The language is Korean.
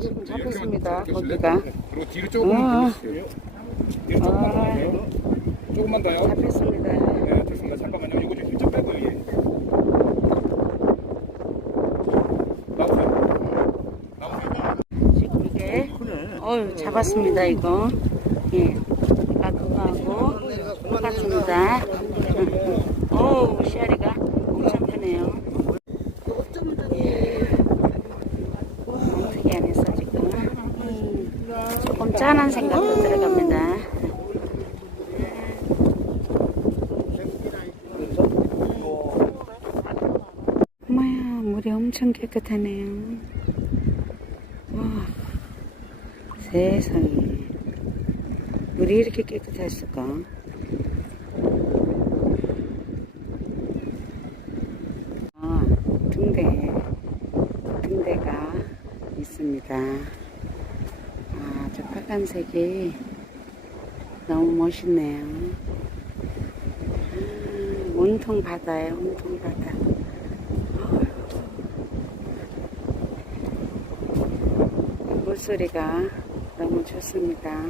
지금 잡혔습니다. 네, 그리고 뒤로 조금만 어. 돌려주세요. 뒤로 조금만 더 가세요. 조금만 더요. 잡혔습니다. 네, 됐습니다. 잠깐만요. 이거 좀 힘좀 빼고요. 예. 나오세요. 나오세요. 지금 이게 어유 잡았습니다 이거. 예. 아까 그거하고 똑같습니다. 응. 어우 씨알이가 엄청 크네요. 예. 어떻게 안 했어 지금? 조금 짠한 생각도 들어갑니다. 엄마야 물이 엄청 깨끗하네요. 와 세상에 물이 이렇게 깨끗했을까? 아 등대 등대가 있습니다. 아저 빨간색이 너무 멋있네요. 아, 온통 바다예요 온통 바다. 물소리가 너무 좋습니다.